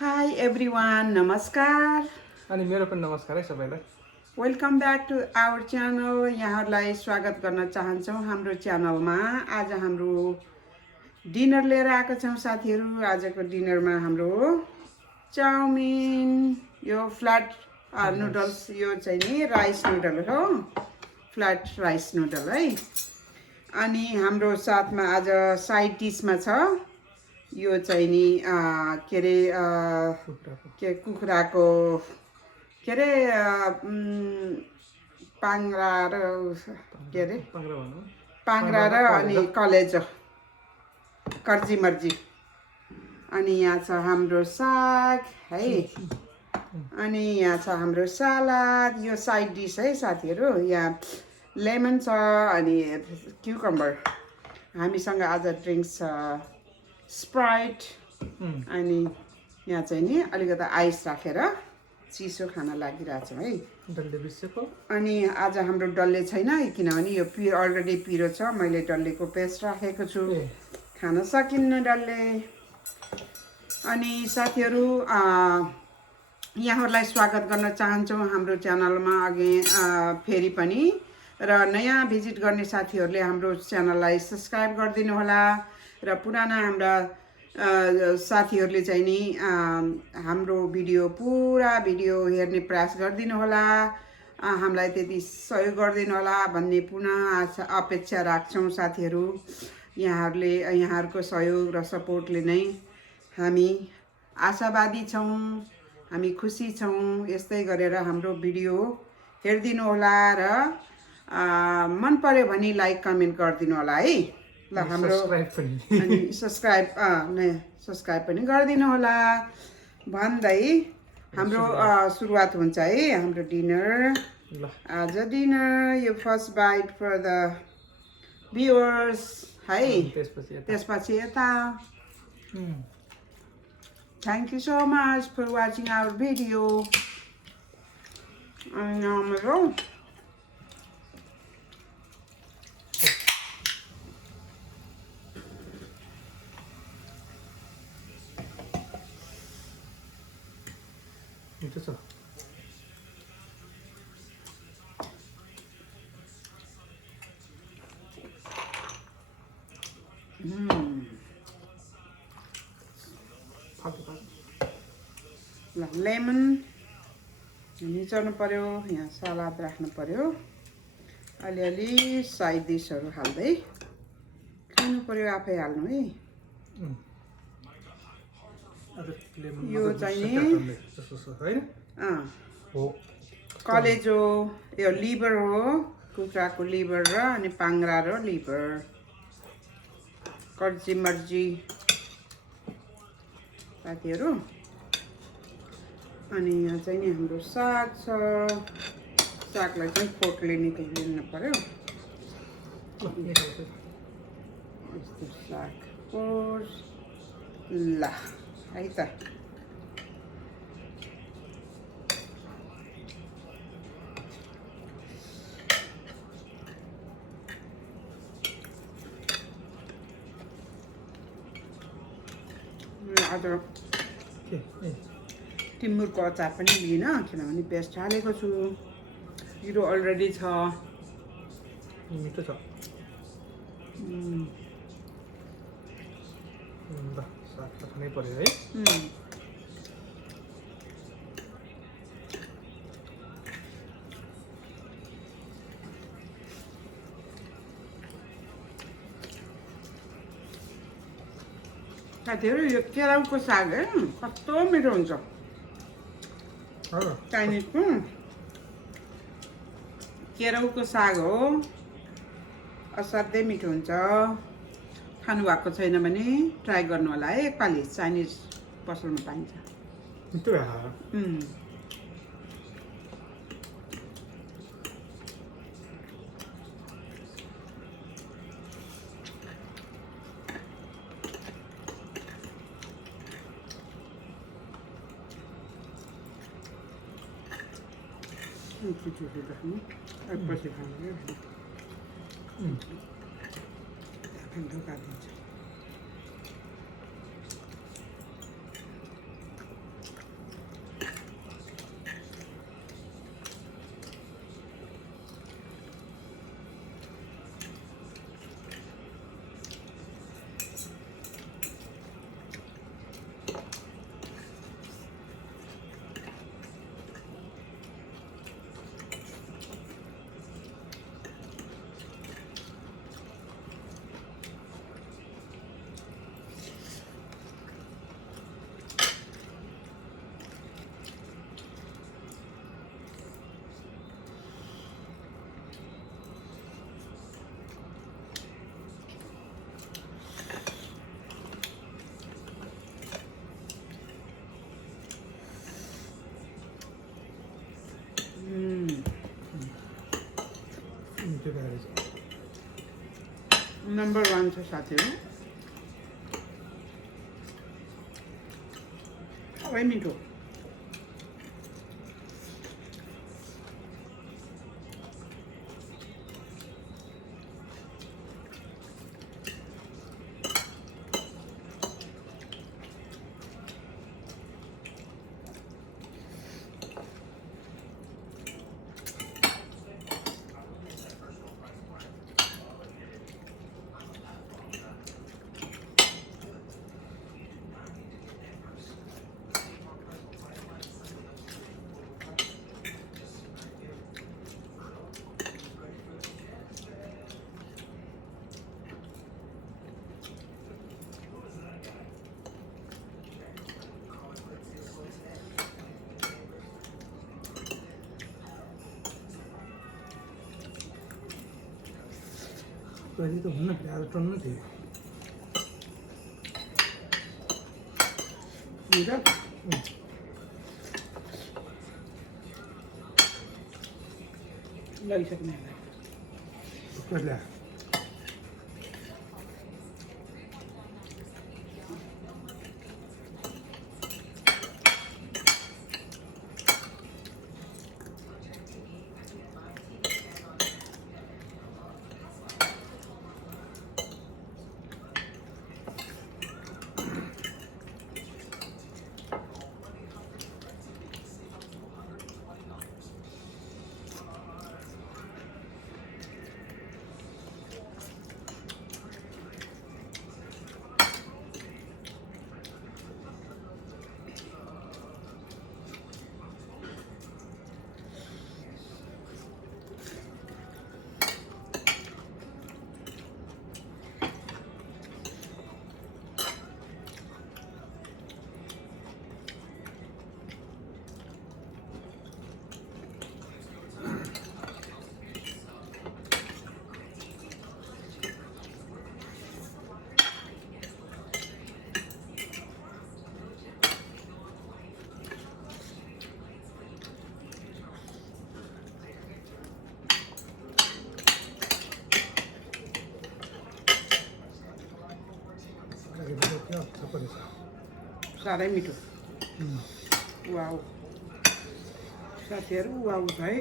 Hi everyone, नमस्कार. अनि मेरो पनि नमस्कार है सबैलाई. Welcome back to our channel. यहाँहरूलाई स्वागत गर्न चाहन्छौँ हाम्रो च्यानलमा. आज हाम्रो डिनर लिएर आएको छौँ साथीहरू. आजको डिनरमा हाम्रो चाउमिन, यो फ्ल्याट नुडल्स, यो चाहिँ नि राइस नुडल हो, फ्ल्याट राइस नुडल है. अनि हाम्रो साथमा आज साइड डिसमा छ यो चाहिँ नि के अरे कुखुराको के अरे पाङ्रा र के अरे पाङ्रा र अनि कलेजो कर्जी मर्जी. अनि यहाँ छ हाम्रो साग है. अनि यहाँ छ हाम्रो सलाद. यो साइड डिस है साथीहरू. यहाँ लेमन छ अनि क्युकम्बर. हामीसँग आज ड्रिङ्क्स छ स्प्राइट. अनि यहाँ चाहिँ नि अलिकति आइस राखेर चिसो खान लागिरहेको छौँ है. डल्ले बिर्सेको. अनि आज हाम्रो डल्ले छैन किनभने यो अलरेडी पिरो छ. मैले डल्लेको पेस्ट राखेको छु. खान सकिन्न डल्ले. अनि साथीहरू यहाँहरूलाई स्वागत गर्न चाहन्छौँ हाम्रो च्यानलमा अघि फेरि पनि. र नयाँ भिजिट गर्ने साथीहरूले हाम्रो च्यानललाई सब्सक्राइब गरिदिनु होला. र पुराना हाम्रा साथीहरूले चाहिँ नि हाम्रो पुरा भिडियो हेर्ने प्रयास गरिदिनु होला. हामीलाई त्यति सहयोग गरिदिनु होला भन्ने पुनः अपेक्षा राख्छौँ साथीहरू. यहाँहरूको सहयोग र सपोर्टले नै हामी आशावादी छौँ, हामी खुसी छौँ. यस्तै गरेर हाम्रो भिडियो हेरिदिनु होला र मन पर्यो भने लाइक कमेन्ट गरिदिनु होला है. ल हाम्रो अनि सब्सक्राइब पनि गरिदिनु होला भन्दै हाम्रो सुरुवात हुन्छ है हाम्रो डिनर. आज डिनर यो first bite for the viewers है. त्यसपछि यता. Thank you so much for watching our video. अनि हाम्रो मिठो छ. ल लेमन निचाउनु पर्यो. यहाँ सलाद राख्नु पर्यो. अलिअलि साइड डिसहरू हाल्दै खानु पर्यो. आफै हाल्नु है. यो चाहिँ कलेजो, यो लिभर हो, कुखुराको लिभर र अनि पाङ्रा र लिभर. कर्जी मर्जी साथीहरू. अनि यहाँ चाहिँ नि हाम्रो साग छ. सागलाई चाहिँ फोर्कले निकालिदिनु पर्यो. यस्तो साग कोर्स. ल है त. आज टिमुरको अचार पनि लिइनँ किनभने पेस्ट हालेको छु. पिरो अलरेडी छ. मिठो छ. साग त खानै पर्यो है. साथीहरू यो केराउको साग है कस्तो मिठो हुन्छ. चाइनिजको केराउको साग हो. असाध्यै मिठो हुन्छ. खानुभएको छैन भने ट्राई गर्नु होला है एकपालि. चाइनिज पसलमा पाइन्छ. मिठो. पछि खानु धोका दिन्छ. नम्बर 1 छ साथीहरू। सबै मिठो। पहले तो हुन्न ज़्यादा टन्न थियो। हुन्छ लगिसक्ने होला। पहिला क्या थप्पड छ। साह्रै मिठो। वाउ साथीहरू वाउ छ है।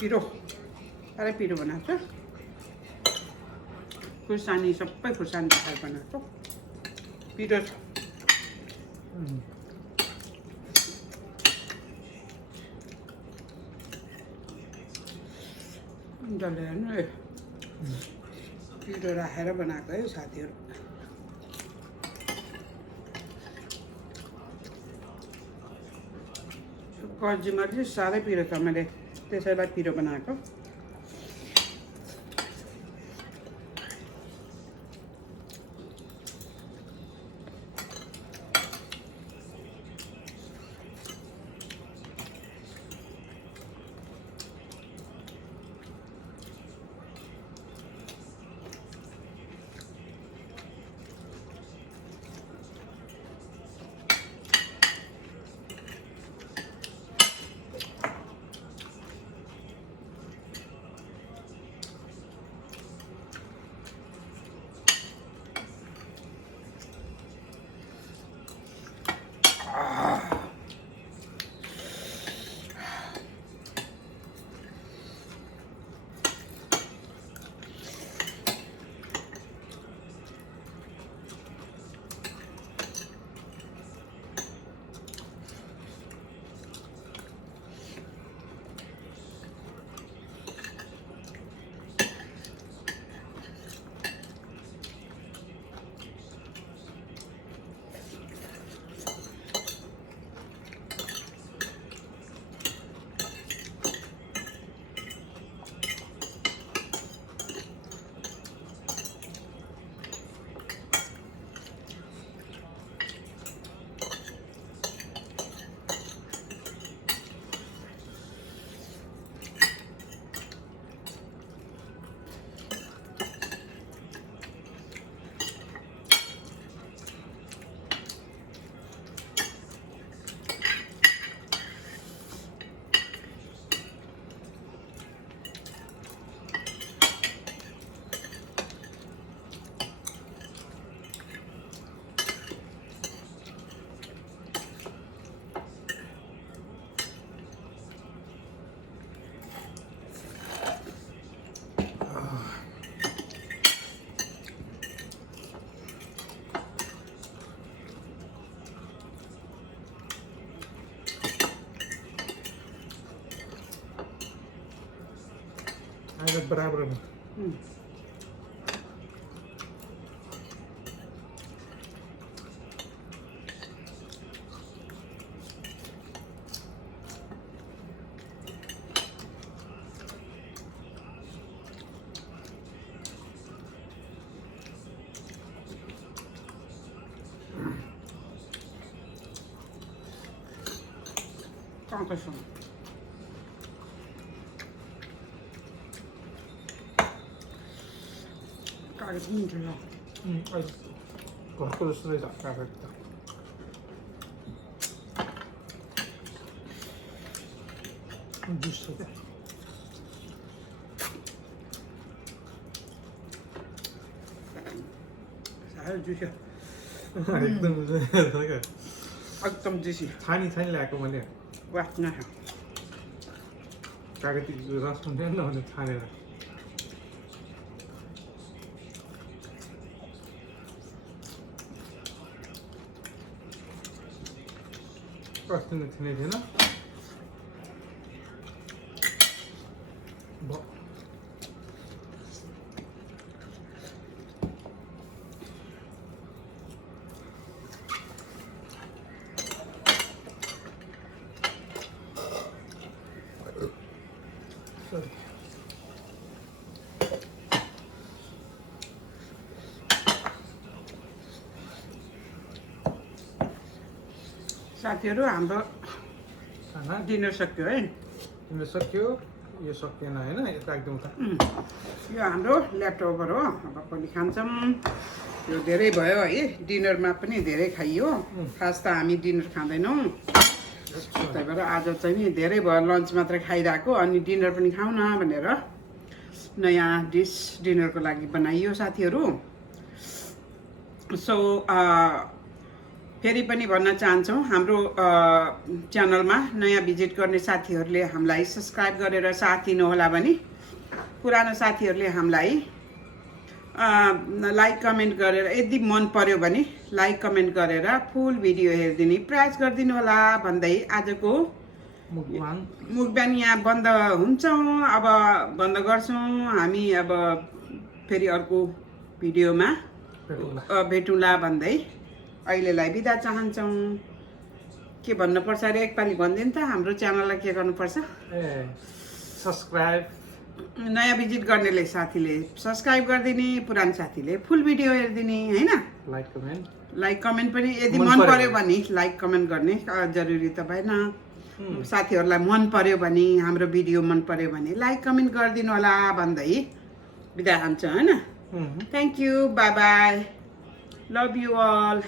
पिरो साह्रै पिरो बनाएको छ। खुर्सानी सबै खुर्सानी पकाएर बनाएको पिरो छ। जसले हेर्नु है पिरो राखेर बनाएको है साथीहरू। कजिमा चाहिँ साह्रै पिरो छ, मैले त्यसैलाई पिरो बनाएको। आज बराबर में Dankeschön. Kijk, het niet zo. आज घरको जस्तो रहेछ काँक्रा त जुस छ क्या Sayo juicy. एकदम एकदम juicy. छानी छानी ल्याएको मैले Wacht, nou. कागती रस हुन्थ्यो नि भने छानेर अस्ति नै थिएन थिएन साथीहरू हाम्रो खाना डिनर सक्यो है तिम्रो सक्यो यो सकिएन होइन यता एकदम उता यो हाम्रो ल्यापटपर हो अब पनि खान्छौँ यो धेरै भयो है डिनरमा पनि धेरै खाइयो खास त हामी डिनर खाँदैनौँ त्यही भएर आज चाहिँ नि धेरै भयो लन्च मात्रै खाइरहेको अनि डिनर पनि खाउँ न भनेर नयाँ डिस डिनरको लागि बनाइयो साथीहरू सो फेरि पनि भन्न चाहन्छौँ हाम्रो च्यानलमा नयाँ भिजिट गर्ने साथीहरूले हामीलाई सब्सक्राइब गरेर साथ दिनुहोला भने पुरानो साथीहरूले हामीलाई लाइक कमेन्ट गरेर यदि मन पर्यो भने लाइक कमेन्ट गरेर फुल भिडियो हेरिदिने प्रयास गरिदिनु होला भन्दै आजको मुकबाङ यहाँ बन्द हुन्छौँ अब बन्द गर्छौँ हामी अब फेरि अर्को भिडियोमा भेटौँला भन्दै अहिलेलाई बिदा चाहन्छौँ के भन्नुपर्छ अरे एकपालि भनिदिनु त हाम्रो च्यानललाई के गर्नुपर्छ सब्सक्राइब नयाँ भिजिट गर्नेले साथीले सब्सक्राइब गरिदिने पुरानो साथीले फुल भिडियो हेरिदिने होइन लाइक कमेन्ट पनि यदि मन पर्यो भने लाइक कमेन्ट गर्ने जरुरी त भएन साथीहरूलाई मन पर्यो भने हाम्रो भिडियो मन पर्यो भने लाइक कमेन्ट गरिदिनु होला भन्दै बिदा हुन्छ होइन thank you bye bye love you all